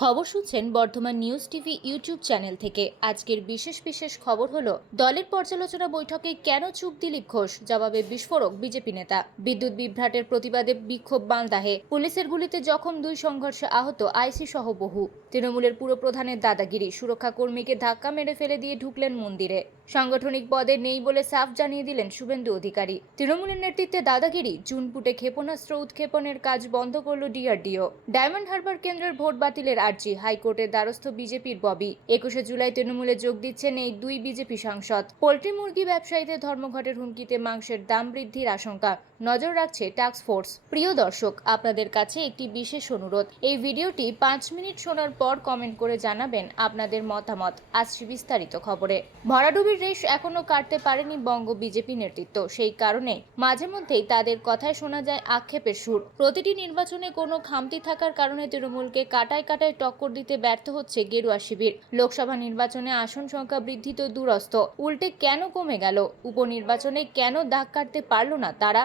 খবর শুনছেন Bardhaman news TV YouTube channel থেকে। আজকের বিশেষ খবর হলো, দলের পর্যালোচনা বৈঠকে কেন চুপ দিলীপ ঘোষ, জবাবে বিস্ফোরক বিজেপি নেতা। বিদ্যুৎ বিভ্রাটের প্রতিবাদে বিক্ষোভ মালদাহে, পুলিশের গুলিতে জখম 2 সংঘর্ষে আহত আইসি সহ বহু। তৃণমূলের পুরপ্রধানের দাদাগিরি, সুরক্ষা কর্মীকে ধাক্কা মেরে ফেলে দিয়ে ঢুকলেন মন্দিরে। সাংগঠনিক পদে নেই বলে সাফ জানিয়ে দিলেন শুভেন্দু অধিকারী। তৃণমূলের নেতৃত্বে দাদাগিরি, জুনপুটে ক্ষেপণাস্ত্র উৎক্ষেপণের কাজ বন্ধ করল ডিআরডিও। ডায়মন্ড হারবার কেন্দ্রের ভোট বাতিলের আর্জি, হাইকোর্টের দ্বারস্থ বিজেপির ববি। 21শে জুলাই তৃণমূলে যোগ দিচ্ছেন এই 2 বিজেপি সাংসদ। পোল্ট্রি মুরগি ব্যবসায়ীদের ধর্মঘটের হুমকিতে মাংসের দাম বৃদ্ধির আশঙ্কা, নজর রাখছে টাস্ক ফোর্স। প্রিয় দর্শক, আপনাদের কাছে একটি বিশেষ অনুরোধ, এই ভিডিওটি 5 মিনিট শোনার পর কমেন্ট করে জানাবেন আপনাদের মতামত। আসছে বিস্তারিত খবরে। ভরাডুবির রেশ এখনো কাটতে পারেনি বঙ্গ বিজেপি নেতৃত্ব। সেই কারণে মাঝে মধ্যেই তাদের কথায় শোনা যায় আক্ষেপের সুর। প্রতিটি নির্বাচনে কোনো খামতি থাকার কারণে তৃণমূলকে কাটায় টক্কর দিতে ব্যর্থ হচ্ছে গেরুয়া শিবির। লোকসভা নির্বাচনে আসন সংখ্যা বৃদ্ধি তো দূরস্থ, উল্টে কেন কমে গেল? উপনির্বাচনে কেন দাগ কাটতে পারল না তারা?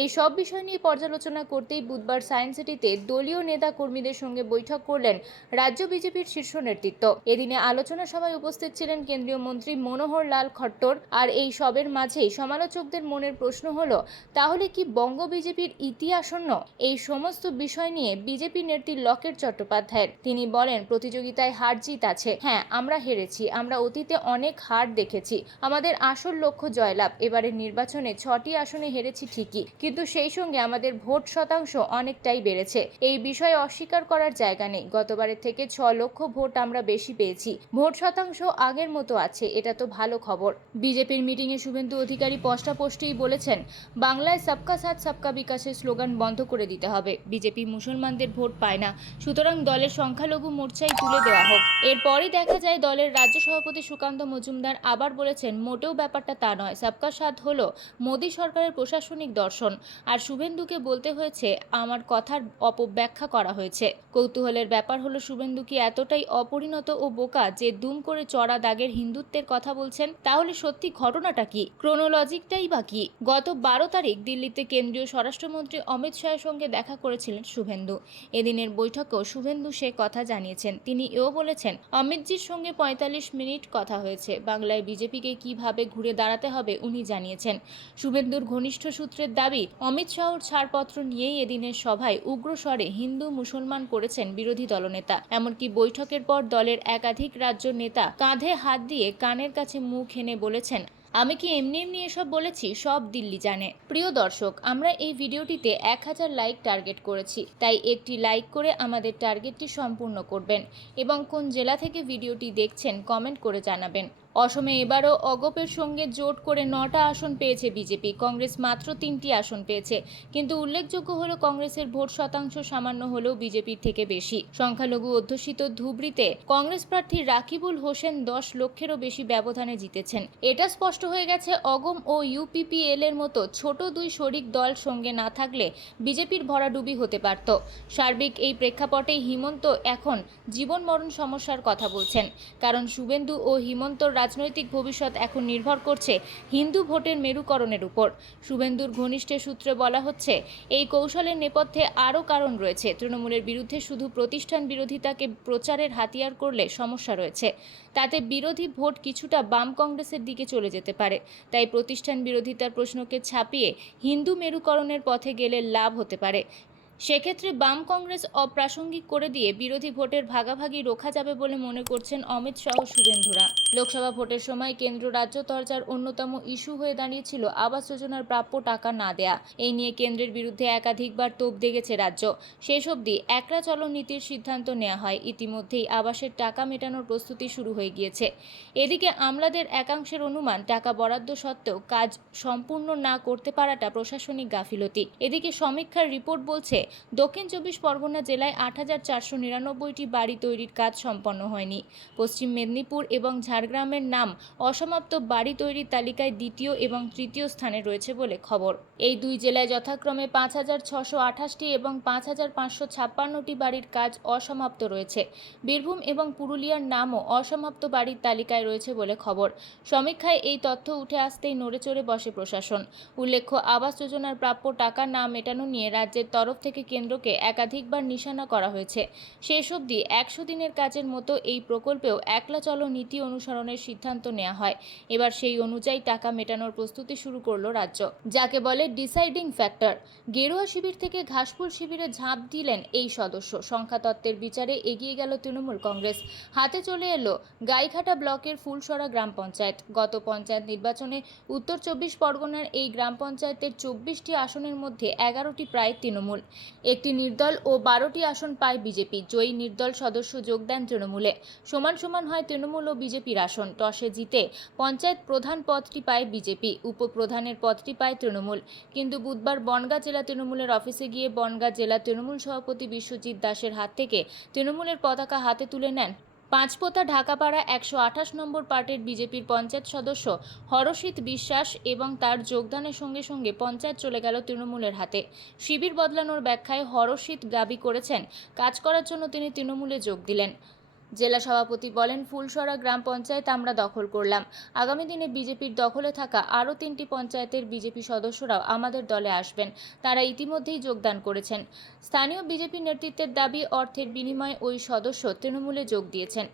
এই সব বিষয় নিয়ে পর্যালোচনা করতেই বুধবার সায়েন্স সিটিতে দলীয় নেতা কর্মীদের সঙ্গে বৈঠক করলেন রাজ্য বিজেপির শীর্ষ নেতৃত্ব। এদিনে আলোচনা সভায় উপস্থিত ছিলেন কেন্দ্রীয় মন্ত্রী মনোহর লাল খট্টর। আর এই সবের মাঝেই সমালোচকদের মনের প্রশ্ন হলো, তাহলে কি বঙ্গ বিজেপির ইতি আসন্ন? এই সমস্ত বিষয় নিয়ে বিজেপি নেত্রী লকেট চট্টোপাধ্যায়ের। তিনি বলেন, প্রতিযোগিতায় হার জিত আছে। হ্যাঁ, আমরা হেরেছি, আমরা অতীতে অনেক হার দেখেছি। আমাদের আসল লক্ষ্য জয়লাভ। এবারের নির্বাচনে 6টি আসনে হেরেছি ঠিকই, কিন্তু সেই সঙ্গে আমাদের ভোট শতাংশ অনেকটাই বেড়েছে। এই বিষয়ে অস্বীকার করার জায়গা নেই। গতবারের থেকে 6 লক্ষ ভোট আমরা বেশি পেয়েছি। ভোট শতাংশ আগের মতো আছে, এটা তো ভালো খবর। বিজেপির মিটিংয়ে শুভেন্দু অধিকারী স্পষ্টই বলেছেন, বাংলায় সবকা সাথ সবকা বিকাশের স্লোগান বন্ধ করে দিতে হবে। বিজেপি মুসলমানদের ভোট পায় না, সুতরাং দলের সংখ্যালঘু মোর্চায় তুলে দেওয়া হোক। এরপরই দেখা যায় দলের রাজ্য সভাপতি সুকান্ত মজুমদার আবার বলেছেন, মোটেও ব্যাপারটা তা নয়। সবকা সাথ হলো মোদী সরকারের প্রশাসনিক দর্শন। আর শুভেন্দুকে বলতে হয়েছে, আমার কথার অপব্যাখ্যা করা হয়েছে। কৌতূহলের ব্যাপার হলো, শুভেন্দু কি এতটাই অপরিণত ও বোকা যে দুম করে চড়া দাগের হিন্দুত্বের কথা বলছেন? তাহলে সত্যি ঘটনাটা কি, ক্রোনোলজিকটাই বা কি? গত 12 তারিখ দিল্লিতে কেন্দ্রীয় স্বরাষ্ট্রমন্ত্রী অমিত শাহের সঙ্গে দেখা করেছিলেন শুভেন্দু। এদিনের বৈঠকেও শুভেন্দু সে কথা জানিয়েছেন। তিনি এও বলেছেন, অমিতজির সঙ্গে 45 মিনিট কথা হয়েছে। বাংলায় বিজেপিকে কিভাবে ঘুরে দাঁড়াতে হবে উনি জানিয়েছেন। শুভেন্দুর ঘনিষ্ঠ সূত্রের দাবি, অমিত শাহর ছাড়পত্র নিয়েই এদিনের সভায় উগ্র স্বরে হিন্দু মুসলমান করেছেন বিরোধী দলনেতা। এমনকি বৈঠকের পর দলের একাধিক রাজ্য নেতা কাঁধে হাত দিয়ে কানের কাছে মুখ এনে বলেছেন, আমি কি এমনি এসব বলেছি? সব দিল্লি জানে। প্রিয় দর্শক, আমরা এই ভিডিওটিতে 1000 লাইক টার্গেট করেছি, তাই একটি লাইক করে আমাদের টার্গেটটি সম্পূর্ণ করবেন এবং কোন জেলা থেকে ভিডিওটি দেখছেন কমেন্ট করে জানাবেন। অসমে এবারও অগপের সঙ্গে জোট করে 9টা আসন পেয়েছে বিজেপি। কংগ্রেস মাত্র 3টি আসন পেয়েছে, কিন্তু উল্লেখযোগ্য হলো কংগ্রেসের ভোট শতাংশ সামান্য হলেও বিজেপির থেকে বেশি। সংখ্যালঘু অধ্যুষিত ধুবড়ীতে কংগ্রেস প্রার্থী রাকিবুল হোসেন 10 লক্ষেরও বেশি ব্যবধানে জিতেছেন। এটা স্পষ্ট হয়ে গেছে, অগম ও ইউপিপিএল এর মতো ছোট 2 শরিক দল সঙ্গে না থাকলে বিজেপির ভরাডুবি হতে পারত। সার্বিক এই প্রেক্ষাপটেই হিমন্ত এখন জীবন মরণ সমস্যার কথা বলছেন। কারণ শুভেন্দু ও হিমন্তর রাজনৈতিক ভবিষ্যৎ এখন নির্ভর করছে হিন্দু ভোটের মেরুকরণের উপর। শুভেন্দুর ঘনিষ্ঠের সূত্রে বলা হচ্ছে, এই কৌশলের নেপথ্যে আরও কারণ রয়েছে। তৃণমূলের বিরুদ্ধে শুধু প্রতিষ্ঠান বিরোধিতাকে প্রচারের হাতিয়ার করলে সমস্যা রয়েছে। তাতে বিরোধী ভোট কিছুটা বাম কংগ্রেসের দিকে চলে যেতে পারে। তাই প্রতিষ্ঠান বিরোধিতার প্রশ্নকে ছাপিয়ে হিন্দু মেরুকরণের পথে গেলে লাভ হতে পারে। সেক্ষেত্রে বাম কংগ্রেস অপ্রাসঙ্গিক করে দিয়ে বিরোধী ভোটের ভাগাভাগি রোখা যাবে বলে মনে করছেন অমিত শাহ শুভেন্দুরা। লোকসভা ভোটের সময় কেন্দ্র রাজ্য তরজার অন্যতম ইস্যু হয়ে দাঁড়িয়েছিল আবাস যোজনার প্রাপ্য টাকা না দেয়া। এই নিয়ে কেন্দ্রের বিরুদ্ধে একাধিকবার তোপ দেগেছে রাজ্য। শেষ অবধি একরা চলো নীতির সিদ্ধান্ত নেওয়া হয়। ইতিমধ্যেই আবাসের টাকা মেটানোর প্রস্তুতি শুরু হয়ে গিয়েছে। এদিকে আমলাদের একাংশের অনুমান, টাকা বরাদ্দ সত্ত্বেও কাজ সম্পূর্ণ না করতে পারাটা প্রশাসনিক গাফিলতি। এদিকে সমীক্ষার রিপোর্ট বলছে, দক্ষিণ 24 পরগনা জেলায় 8499টি বাড়ি তৈরির কাজ সম্পন্ন হয়নি। পশ্চিম মেদিনীপুর এবং ঝাড়গ্রামের নাম অসমাপ্ত বাড়ি তৈরির তালিকায় দ্বিতীয় এবং তৃতীয় স্থানে রয়েছে বলে খবর। এই 2 জেলায় যথাক্রমে 5628টি এবং 5556টি বাড়ির কাজ অসমাপ্ত রয়েছে। বীরভূম এবং পুরুলিয়ার নামও অসমাপ্ত বাড়ির তালিকায় রয়েছে বলে খবর। সমীক্ষায় এই তথ্য উঠে আসতেই নড়েচড়ে বসে প্রশাসন। উল্লেখ্য, আবাস যোজনার প্রাপ্য টাকা না মেটানো নিয়ে রাজ্যের তরফ থেকে বৈঠকে কেন্দ্রকে একাধিকবার নিশানা করা হয়েছে। শেষ অবধি 100 দিনের কাজের মতো এই প্রকল্পেও একলা চলো নীতি অনুসরণের সিদ্ধান্ত নেওয়া হয়। এবার সেই অনুযায়ী টাকা মেটানোর প্রস্তুতি শুরু করলো রাজ্য, যাকে বলে ডিসাইডিং ফ্যাক্টর। গেরুয়া শিবির থেকে ঘাসফুল শিবিরে ঝাঁপ দিলেন এই সদস্য। সংখ্যাতত্ত্বের বিচারে এগিয়ে গেল তৃণমূল কংগ্রেস। হাতে চলে এলো গাইঘাটা ব্লকের ফুলসরা গ্রাম পঞ্চায়েত। গত পঞ্চায়েত নির্বাচনে উত্তর 24 পরগনার এই গ্রাম পঞ্চায়েতের 24টি আসনের মধ্যে 11টি প্রায় তৃণমূল, একটি নির্দল ও 12টি আসন পায় বিজেপি। জয়ী নির্দল সদস্য যোগ দেন তৃণমূলে। সমান সমান হয় তৃণমূল ও বিজেপির আসন। টসে জিতে পঞ্চায়েত প্রধান পদটি পায় বিজেপি, উপপ্রধানের পদটি পায় তৃণমূল। কিন্তু বুধবার বনগাঁ জেলা তৃণমূলের অফিসে গিয়ে বনগাঁ জেলা তৃণমূল সভাপতি বিশ্বজিৎ দাসের হাত থেকে তৃণমূলের পতাকা হাতে তুলে নেন পাঁচপোতা ঢাকাপাড়া 128 নম্বর পার্টের বিজেপির পঞ্চায়েত সদস্য হরষিত বিশ্বাস এবং তার যোগদানের সঙ্গে সঙ্গে পঞ্চায়েত চলে গেল তৃণমূলের হাতে। শিবির বদলানোর ব্যাখ্যায় হরষিত দাবি করেছেন, কাজ করার জন্য তিনি তৃণমূলে যোগ দিলেন। জেলা সভাপতি বলেন, ফুলসরা গ্রাম পঞ্চায়েত আমরা দখল করলাম। আগামী দিনে বিজেপির দখলে থাকা আরও 3টি পঞ্চায়েতের বিজেপি সদস্যরাও আমাদের দলে আসবেন। তারা ইতিমধ্যেই যোগদান করেছেন। স্থানীয় বিজেপি নেতৃত্বের দাবি, অর্থের বিনিময়ে ওই সদস্য তৃণমূলে যোগ দিয়েছেন।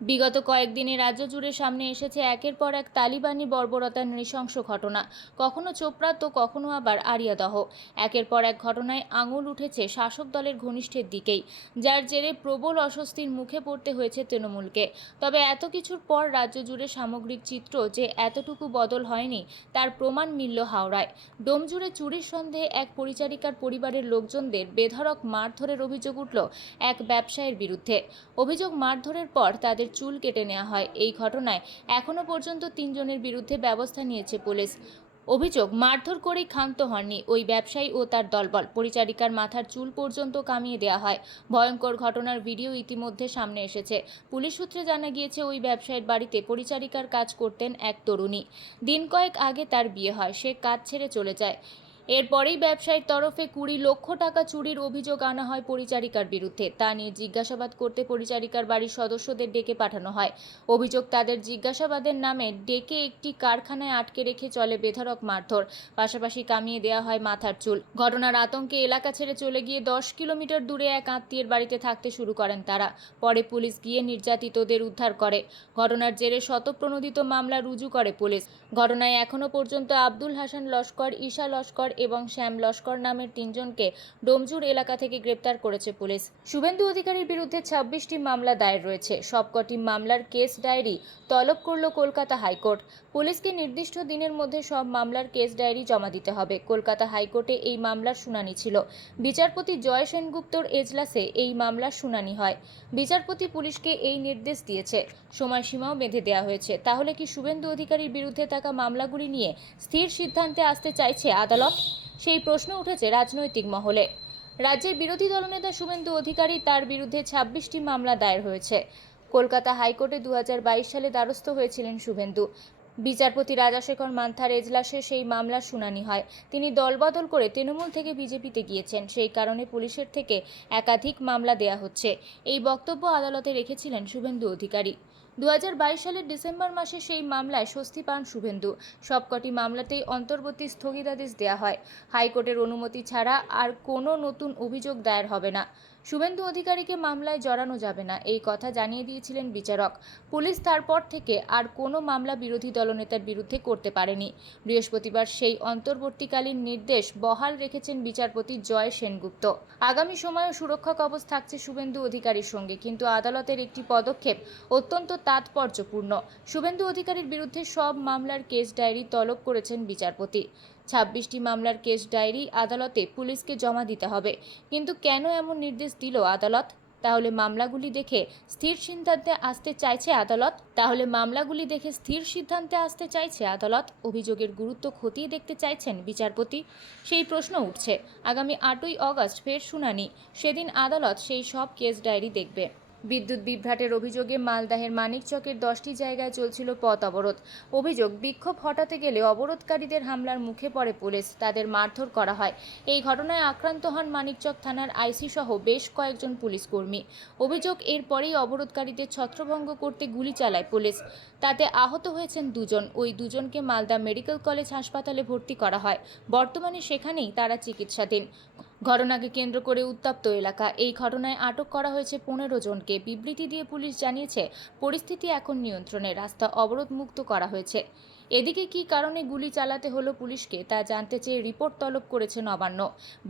বিগত কয়েকদিনে রাজ্য জুড়ে সামনে এসেছে একের পর এক তালিবানি বর্বরতার নৃশংস ঘটনা, কখনো চোপড়া তো কখনো আবার আরিয়াদহ। একের পর এক ঘটনায় আঙুল উঠেছে শাসক দলের ঘনিষ্ঠের দিকেই, যার জেরে প্রবল অস্বস্তির মুখে পড়তে হয়েছে তৃণমূলকে। তবে এত কিছুর পর রাজ্য জুড়ে সামগ্রিক চিত্র যে এতটুকু বদল হয়নি তার প্রমাণ মিলল হাওড়ায়। ডোমজুড়ে চুরির সন্দেহে এক পরিচারিকার পরিবারের লোকজনদের বেধড়ক মারধরের অভিযোগ উঠল এক ব্যবসায়ীর বিরুদ্ধে। অভিযোগ, মারধরের পর তাদের চুল কেটে নেওয়া হয়। এই ঘটনায় এখনো পর্যন্ত 3 জনের বিরুদ্ধে ব্যবস্থা নিয়েছে পুলিশ। অভিযোগ, মারধর করেই ক্ষান্ত হননি ওই ব্যবসায়ী ও তার দলবল। পরিচারিকার মাথার চুল পর্যন্ত কামিয়ে দেওয়া হয়। ভয়ঙ্কর ঘটনার ভিডিও ইতিমধ্যে সামনে এসেছে। পুলিশ সূত্রে জানা গিয়েছে, ওই ব্যবসায়ীর বাড়িতে পরিচারিকার কাজ করতেন এক তরুণী। দিন কয়েক আগে তার বিয়ে হয়। সে কাজ ছেড়ে চলে যায়। এরপরেই ব্যবসায়ীর তরফে 20 লক্ষ টাকা চুরির অভিযোগ আনা হয় পরিচারিকার বিরুদ্ধে। তা নিয়ে জিজ্ঞাসাবাদ করতে পরিচারিকার বাড়ির সদস্যদের ডেকে পাঠানো হয়। অভিযোগ, তাদের জিজ্ঞাসাবাদের নামে ডেকে একটি কারখানায় আটকে রেখে চলে বেধড়ক মারধর, পাশাপাশি কামিয়ে দেওয়া হয় মাথার চুল। ঘটনার আতঙ্কে এলাকা ছেড়ে চলে গিয়ে 10 কিলোমিটার দূরে এক আত্মীয়ের বাড়িতে থাকতে শুরু করেন তারা। পরে পুলিশ গিয়ে নির্যাতিতদের উদ্ধার করে। ঘটনার জেরে শতপ্রণোদিত মামলা রুজু করে পুলিশ। ঘটনায় এখনো পর্যন্ত আব্দুল হাসান লস্কর, ঈশা লস্কর এবং শ্যাম লস্কর নামের 3 জনকে ডোমজুর এলাকা থেকে গ্রেপ্তার করেছে পুলিশ। শুভেন্দু অধিকারীর বিরুদ্ধে 26টি মামলা দায়ের রয়েছে। সবকটি মামলার কেস ডায়েরি তলব করল কলকাতা হাইকোর্ট। পুলিশকে নির্দিষ্ট দিনের মধ্যে সব মামলার কেস ডায়েরি জমা দিতে হবে। কলকাতা হাইকোর্টে এই মামলার শুনানি ছিল। বিচারপতি জয় সেনগুপ্তর এজলাসে এই মামলার শুনানি হয়। বিচারপতি পুলিশকে এই নির্দেশ দিয়েছে। সময়সীমাও বেঁধে দেওয়া হয়েছে। তাহলে কি শুভেন্দু অধিকারীর বিরুদ্ধে থাকা মামলাগুলি নিয়ে স্থির সিদ্ধান্তে আসতে চাইছে আদালত? সেই প্রশ্ন উঠেছে রাজনৈতিক মহলে। রাজ্যের বিরোধী দলনেতা শুভেন্দু অধিকারী, তার বিরুদ্ধে 26টি মামলা দায়ের হয়েছে। কলকাতা হাইকোর্টে 2022 সালে দ্বারস্থ হয়েছিলেন শুভেন্দু। বিচারপতি রাজাশেখর মান্থার এজলাসে সেই মামলার শুনানি হয়। তিনি দলবদল করে তৃণমূল থেকে বিজেপিতে গিয়েছেন, সেই কারণে পুলিশের থেকে একাধিক মামলা দেয়া হচ্ছে। এই বক্তব্য আদালতে রেখেছিলেন শুভেন্দু অধিকারী। 2022 সালের ডিসেম্বর মাসে সেই মামলায় স্বস্তি পান শুভেন্দু। সবকটি মামলাতেই অন্তর্বর্তী স্থগিতাদেশ দেওয়া হয়। হাইকোর্টের অনুমতি ছাড়া আর কোনো নতুন অভিযোগ দায়ের হবে না। শুভেন্দু অধিকারীকে মামলায় জড়ানো যাবে না, এই কথা জানিয়ে দিয়েছিলেন বিচারক। পুলিশ তারপর থেকে আর কোনো মামলা বিরোধী দলনেতার বিরুদ্ধে করতে পারেনি। বৃহস্পতিবার সেই অন্তর্বর্তীকালীন নির্দেশ বহাল রেখেছেন বিচারপতি জয় সেনগুপ্ত। আগামী সময়েও সুরক্ষা কবচ থাকছে শুভেন্দু অধিকারীর সঙ্গে, কিন্তু আদালতের একটি পদক্ষেপ অত্যন্ত তাৎপর্যপূর্ণ। শুভেন্দু অধিকারীর বিরুদ্ধে সব মামলার কেস ডায়েরি তলব করেছেন বিচারপতি। 26টি মামলার কেস ডায়েরি আদালতে পুলিশকে জমা দিতে হবে। কিন্তু কেন এমন নির্দেশ দিল আদালত? তাহলে মামলাগুলি দেখে স্থির সিদ্ধান্তে আসতে চাইছে আদালত? অভিযোগের গুরুত্ব খতিয়ে দেখতে চাইছেন বিচারপতি? সেই প্রশ্ন উঠছে। আগামী 8ই আগস্ট ফের শুনানি। সেদিন আদালত সেই সব কেস ডায়েরি দেখবে। বিদ্যুৎ বিভ্রাটের অভিযোগে মালদাহের মানিকচকের 10টি জায়গায় চলছিল পথ অবরোধ। অভিযোগ, বিক্ষোভ হটাতে গেলে অবরোধকারীদের হামলার মুখে পড়ে পুলিশ, তাদের মারধর করা হয়। এই ঘটনায় আক্রান্ত হন মানিকচক থানার আইসি সহ বেশ কয়েকজন পুলিশ কর্মী। অভিযোগ, এরপরেই অবরোধকারীদের ছত্রভঙ্গ করতে গুলি চালায় পুলিশ। তাতে আহত হয়েছেন 2 জন। ওই 2 জনকে মালদা মেডিকেল কলেজ হাসপাতালে ভর্তি করা হয়। বর্তমানে সেখানেই তারা চিকিৎসাধীন। ঘটনাকে কেন্দ্র করে উত্তপ্ত এলাকা। এই ঘটনায় আটক করা হয়েছে 15 জনকে। বিবৃতি দিয়ে পুলিশ জানিয়েছে পরিস্থিতি এখন নিয়ন্ত্রণে, রাস্তা অবরোধ মুক্ত করা হয়েছে। এদিকে কী কারণে গুলি চালাতে হলো পুলিশকে তা জানতে চেয়ে রিপোর্ট তলব করেছে নবান্ন।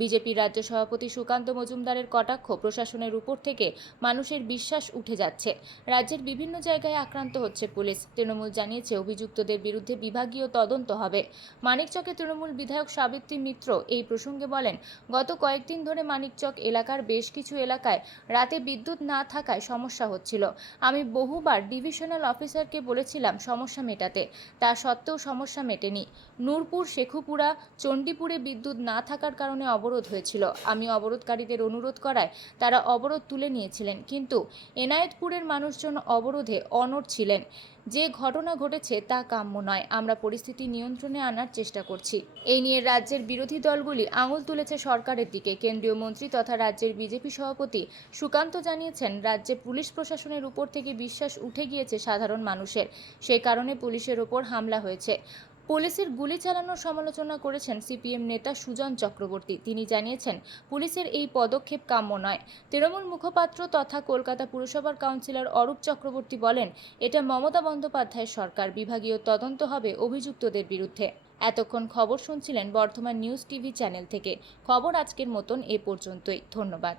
বিজেপি রাজ্য সভাপতি সুকান্ত মজুমদারের কটাক্ষ, প্রশাসনের উপর থেকে মানুষের বিশ্বাস উঠে যাচ্ছে। রাজ্যের বিভিন্ন জায়গায় আক্রান্ত হচ্ছে পুলিশ। তৃণমূল জানিয়েছে অভিযুক্তদের বিরুদ্ধে বিভাগীয় তদন্ত হবে। মানিকচকে তৃণমূল বিধায়ক সাবিত্রী মিত্র এই প্রসঙ্গে বলেন, গত কয়েকদিন ধরে মানিকচক এলাকার বেশ কিছু এলাকায় রাতে বিদ্যুৎ না থাকায় সমস্যা হচ্ছিল। আমি বহুবার ডিভিশনাল অফিসারকে বলেছিলাম সমস্যা মেটাতে, তা সত্ত্বেও সমস্যা মেটেনি। নূরপুর, শেখুপুরা, চণ্ডীপুরে বিদ্যুৎ না থাকার কারণে অবরোধ হয়েছিল। আমি অবরোধকারীদের অনুরোধ করায় তারা অবরোধ তুলে নিয়েছিলেন, কিন্তু এনায়েতপুরের মানুষজন অবরোধে অনড় ছিলেন। যে ঘটনা ঘটেছে তা কাম্য নয়। আমরা পরিস্থিতি নিয়ন্ত্রণে আনার চেষ্টা করছি। এই নিয়ে রাজ্যের বিরোধী দলগুলি আঙুল তুলেছে সরকারের দিকে। কেন্দ্রীয় মন্ত্রী তথা রাজ্যের বিজেপি সভাপতি সুকান্ত জানিয়েছেন, রাজ্যে পুলিশ প্রশাসনের উপর থেকে বিশ্বাস উঠে গিয়েছে সাধারণ মানুষের, সেই কারণে পুলিশের ওপর হামলা হয়েছে। পুলিশের গুলি চালানোর সমালোচনা করেছেন সিপিএম নেতা সুজন চক্রবর্তী। তিনি জানিয়েছেন, পুলিশের এই পদক্ষেপ কাম্য নয়। তৃণমূল মুখপাত্র তথা কলকাতা পুরসভার কাউন্সিলর অরূপ চক্রবর্তী বলেন, এটা মমতা বন্দ্যোপাধ্যায়ের সরকার, বিভাগীয় তদন্ত হবে অভিযুক্তদের বিরুদ্ধে। এতক্ষণ খবর শুনছিলেন বর্ধমান নিউজ টিভি চ্যানেল থেকে। খবর আজকের মতন এ পর্যন্তই। ধন্যবাদ।